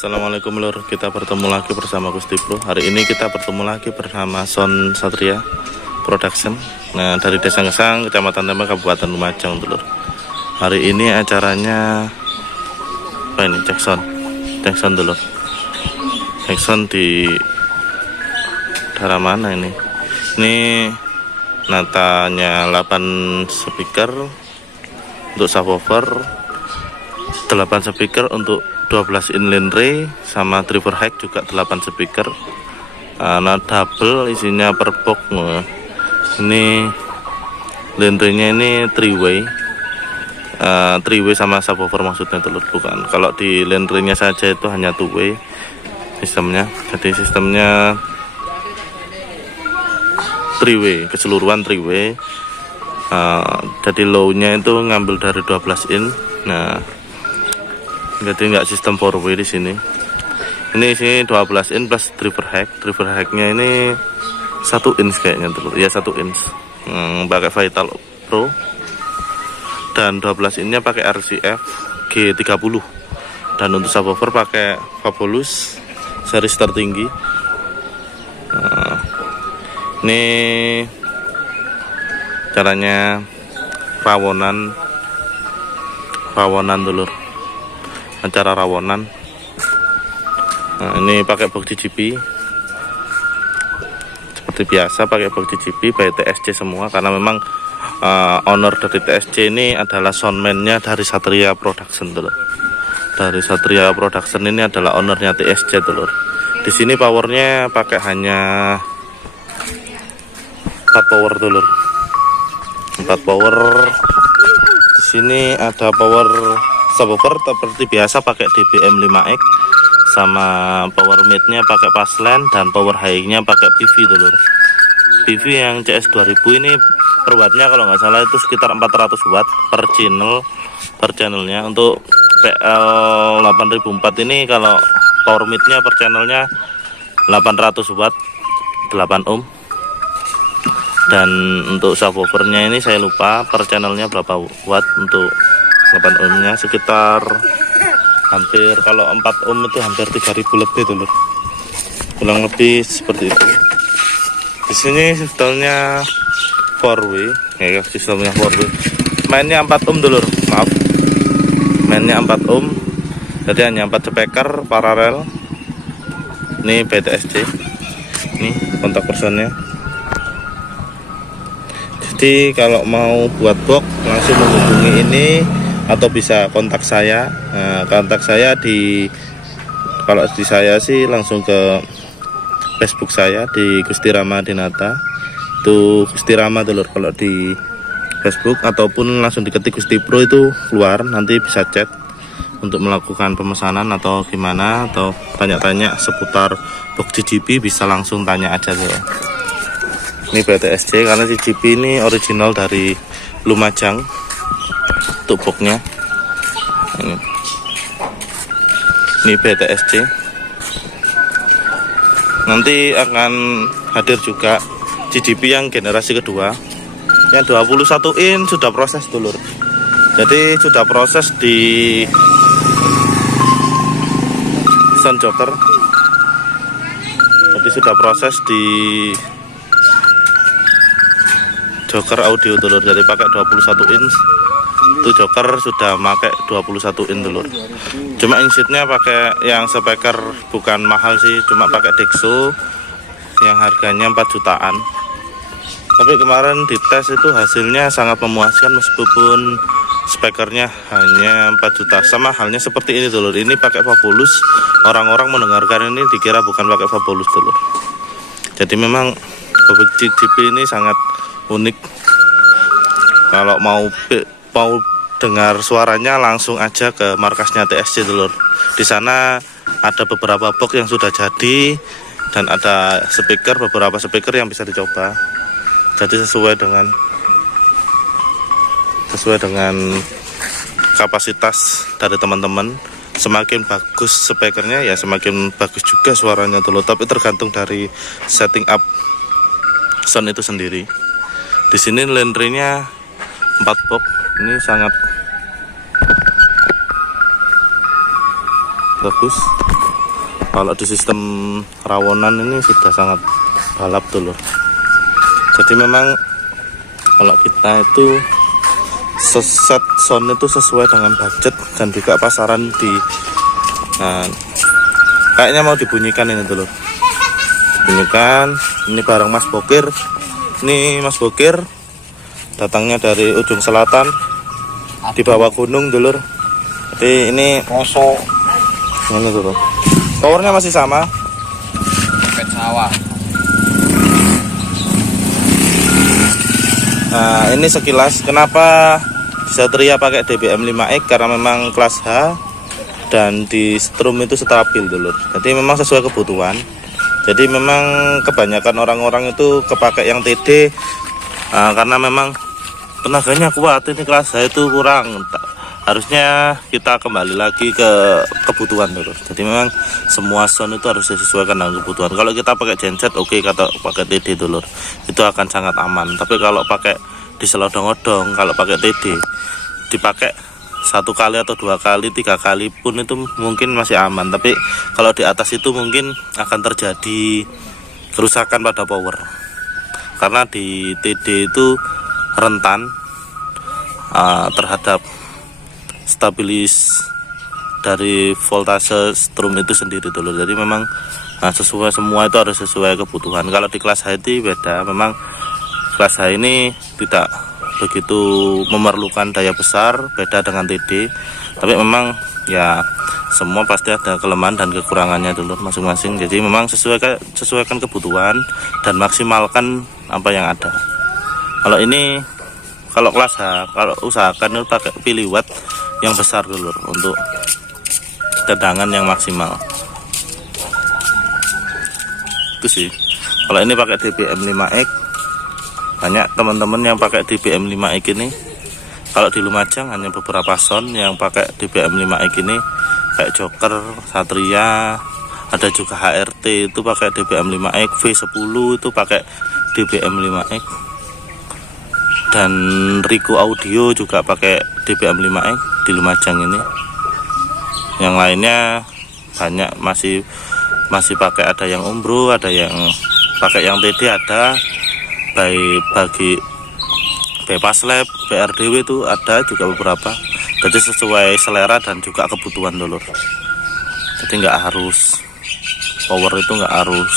Assalamualaikum lur, kita bertemu lagi bersama Gusti Pro. Hari ini kita bertemu lagi bersama Son Satria Production. Nah, dari Desa Ngesang, Kecamatan Tembak, Kabupaten Lumajang, lur. Hari ini acaranya apa ini? Jackson dulu. Jackson di daerah mana ini? Ini natanya 8 speaker untuk subwoofer, 8 speaker untuk 12 inline ray, sama driver hack juga 8 speaker. Nah, double isinya per box. Ini line ray nya ini 3-way, 3-way sama subwoofer maksudnya telur, bukan. Kalau di line ray nya saja itu hanya 2-way sistemnya. Jadi sistemnya 3-way, keseluruhan 3-way. Jadi low nya itu ngambil dari 12 in. Nah, jadi nggak sistem 4-way di sini. Ini sini 12 in plus driver hack. Driver hacknya ini 1 inch kayaknya dulu. Ya 1 inch. Pakai Vital Pro. Dan 12 innya pakai RCF G30. Dan untuk subwoofer pakai Fabulous series tertinggi. Ini caranya rawonan dulu. Acara rawonan. Nah, ini pakai box DGP seperti biasa, pakai box DGP by TSC semua, karena memang owner dari TSC ini adalah soundman-nya dari Satria Production dulu. Dari Satria Production ini adalah ownernya TSC dulu. Di sini powernya pakai hanya 4 power dulu. 4 power. Di sini ada power subwoofer seperti biasa pakai DBM 5X, sama power mid-nya pakai Passland, dan power high-nya pakai PV dulu. PV yang CS 2000 ini per wattnya kalau nggak salah itu sekitar 400 watt per channelnya. Untuk PL 8004 ini kalau power mid-nya per channelnya 800 watt 8 ohm. Dan untuk subwoofernya ini saya lupa per channelnya berapa watt. Untuk 8 ohmnya sekitar hampir, kalau 4 ohm itu hampir 3000 lebih dulu, kurang lebih seperti itu. Di sini sistemnya 4-way ya, sistemnya 4-way. Mainnya 4 ohm dulu, maaf, mainnya 4 ohm, jadi hanya 4 speaker paralel. Ini BTSC, ini kontak personnya. Jadi kalau mau buat box langsung menghubungi ini, atau bisa kontak saya. Nah, kontak saya kalau di saya sih langsung ke Facebook saya di Gusti Rama Dinata. Itu Gusti Rama dulu kalau di Facebook, ataupun langsung diketik Gusti Pro itu keluar, nanti bisa chat untuk melakukan pemesanan atau gimana, atau tanya-tanya seputar box GGP bisa langsung tanya aja tuh. Ini BTSC karena GGP ini original dari Lumajang. Untuk boxnya ini BTSC. Nanti akan hadir juga GGP yang generasi kedua, yang 21 in sudah proses dulur. Jadi sudah proses di Sound Joker. Jadi sudah proses di Joker audio dulur. Jadi pakai 21 inch. Itu Joker sudah pakai 21 in dulu. Cuma insitnya pakai yang speaker bukan mahal sih, cuma pakai Dexo yang harganya 4 jutaan. Tapi kemarin dites itu hasilnya sangat memuaskan, meskipun speakernya hanya 4 juta. Sama halnya seperti ini dulu. Ini pakai Fabulous. Orang-orang mendengarkan ini dikira bukan pakai Fabulous dulu. Jadi memang GGP ini sangat unik. Kalau mau dengar suaranya langsung aja ke markasnya TSC dulur. Di sana ada beberapa box yang sudah jadi, dan ada beberapa speaker yang bisa dicoba. Jadi sesuai dengan kapasitas dari teman-teman. Semakin bagus speakernya ya semakin bagus juga suaranya dulu. Tapi tergantung dari setting up sound itu sendiri. Di sini line ray-nya 4 box. Ini sangat bagus. Kalau di sistem rawonan ini sudah sangat balap dulur. Jadi memang kalau kita itu set sound itu sesuai dengan budget dan juga pasaran di kayaknya mau dibunyikan ini dulur. Dibunyikan. Ini bareng Mas Bokir. Ini Mas Bokir datangnya dari ujung selatan di bawah gunung dulur. Jadi ini Roso ini dulu. Powernya masih sama. pet sawah. Nah, ini sekilas kenapa Satria pakai DBM 5X karena memang kelas H dan di strum itu stabil dulur. Jadi memang sesuai kebutuhan. Jadi memang kebanyakan orang-orang itu kepakai yang TD karena memang tenaganya kuat. Ini kelas H itu kurang. Harusnya kita kembali lagi ke kebutuhan dulu. Jadi memang semua sound itu harus disesuaikan dengan kebutuhan. Kalau kita pakai genset oke, kata pakai TD dulu itu akan sangat aman. Tapi kalau pakai diselodong-odong, kalau pakai TD dipakai 1 kali atau 2 kali 3 kali pun itu mungkin masih aman. Tapi kalau di atas itu mungkin akan terjadi kerusakan pada power, karena di TD itu rentan terhadap stabilis dari voltase strum itu sendiri dulu. Jadi memang sesuai, semua itu harus sesuai kebutuhan. Kalau di kelas H itu beda. Memang kelas H ini tidak begitu memerlukan daya besar, beda dengan TD. Tapi memang ya semua pasti ada kelemahan dan kekurangannya dulu masing-masing. Jadi memang sesuaikan kebutuhan dan maksimalkan apa yang ada. Kalau ini, kalau kelas H, kalau usahakan pakai pilih watt yang besar dulu untuk tendangan yang maksimal. Itu sih. Kalau ini pakai DBM 5X, banyak teman-teman yang pakai DBM 5X ini. Kalau di Lumajang hanya beberapa sound yang pakai DBM 5X ini, kayak Joker, Satria, ada juga HRT itu pakai DBM 5X, V10 itu pakai DBM 5X, dan Rico Audio juga pakai DBM 5X di Lumajang ini. Yang lainnya banyak masih pakai, ada yang Umbro, ada yang pakai yang TD, ada bagi Bebas Lab, BRDW itu ada juga beberapa. Jadi sesuai selera dan juga kebutuhan dulu. Jadi nggak harus power itu nggak harus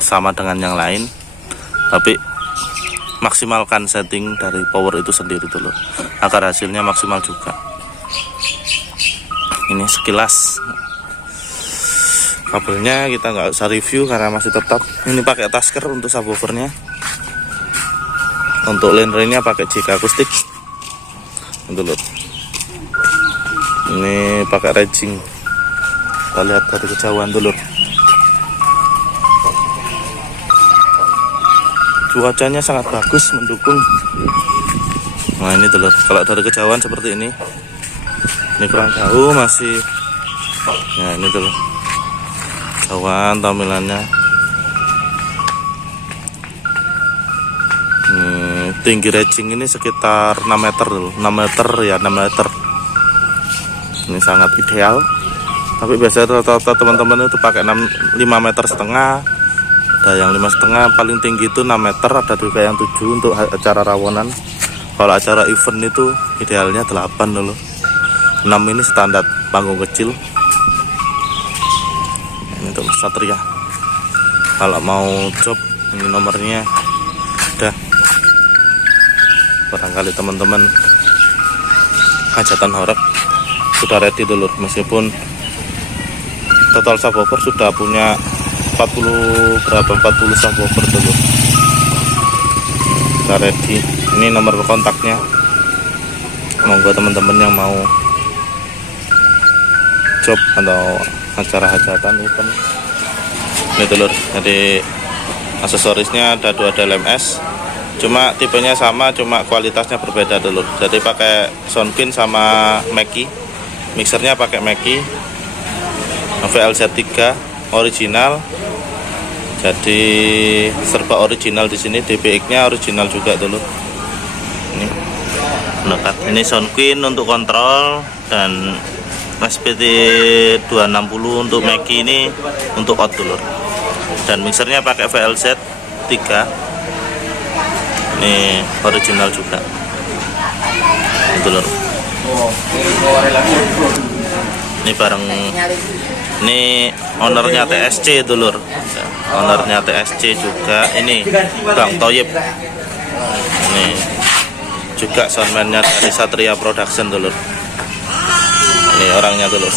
sama dengan yang lain, tapi maksimalkan setting dari power itu sendiri dulu agar hasilnya maksimal juga. Ini sekilas kabelnya, kita nggak usah review karena masih tetap. Ini pakai Tasker untuk subwoofernya. Untuk line-nya pakai JK akustik dulu. Ini pakai raging. Kita lihat dari kejauhan dulu. Cuacanya sangat bagus, mendukung. Nah ini dulu, kalau dari kejauhan seperti ini. Ini kurang jauh masih. Nah ini dulu kejauhan tampilannya. Tinggi raging ini sekitar 6 meter dulu. 6 meter ya, 6 meter. Ini sangat ideal. Tapi biasanya rata-rata teman-teman itu pakai 5 meter setengah. Ada yang 5,5, paling tinggi itu 6 meter, ada juga yang 7 untuk acara rawonan. Kalau acara event itu idealnya 8 dulu. 6 ini standar panggung kecil. Ini untuk Satria. Kalau mau job, ini nomornya udah. Barangkali teman-teman hajatan horeg sudah ready dulu, meskipun total subwoofer sudah punya 40 subwoofer dulu, sudah ready. Ini nomor kontaknya, monggo teman-teman yang mau job atau acara hajatan event ini dulu. Jadi aksesorisnya ada 2 DLMS, cuma tipenya sama, cuma kualitasnya berbeda dulu. Jadi pakai Soundkin sama Mackie, mixernya pakai Mackie VLZ3 original. Jadi serba original di sini. DBX-nya original juga dulu. Ini menekat. Ini Soundkin untuk kontrol dan SPT 260 untuk Mackie ini untuk out dulur. Dan mixernya pakai VLZ 3. Ini original juga. Itu lur. Ini bareng ini ownernya TSC itu lur. Ownernya TSC juga. Ini Bang Toyib. Ini juga soundman-nya dari Satria Production tuh lur. Ini orangnya tuh lur.